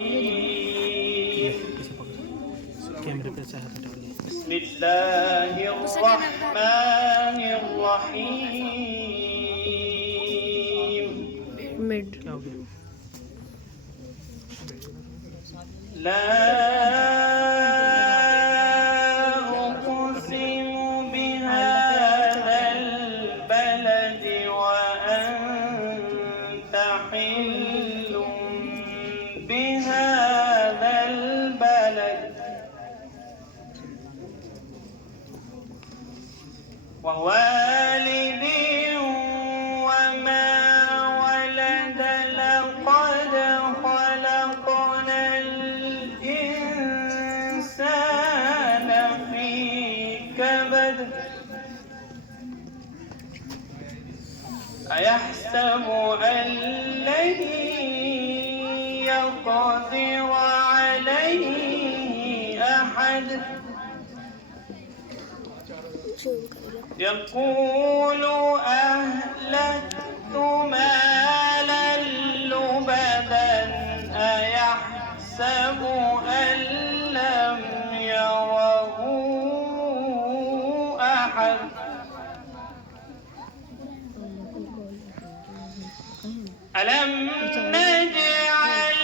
कैमरे पे से हाथ हटा लिया। बिस्मिल्लाहिर्रहमानिर्रहीम। मिड क्या हो गया? ला उक़सिमु बिहाज़ल बलदि व अंत हिल्लुम बिहाज़ल बलद व वालिदिन वमा वलद लक़द खलक़नल इंसान फी कबद अयहसबु अन लन यक़दिर अलैहि अहद यक़ूलु अहलकतु मालन लुबदन अयहसबु अन लम यरहु अहद अलम नजअल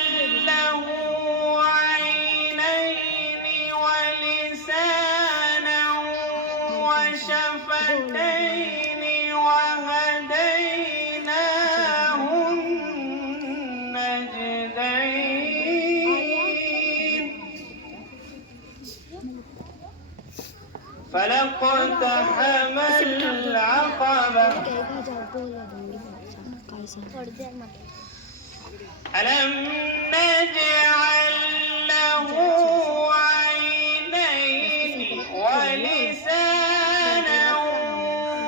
लहु ऐनैनि व लिसानन व शफ़तैनि व हदैनाहु النجدين فلقتحم العقبة ألم نجعل له عينين ولسانا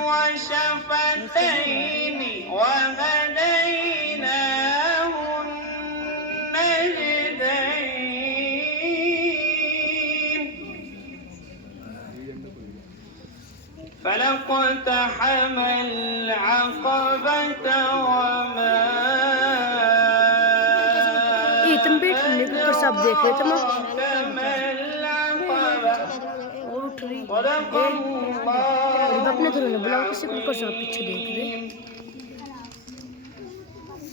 وشفتين وهديناه النجدين فلقتحم العقبة وما तुम बैठ लेके ऊपर सब देख रहे तुम और उठ रही अपने तो बुलाओ किसी को ऊपर सब पीछे देख रहे।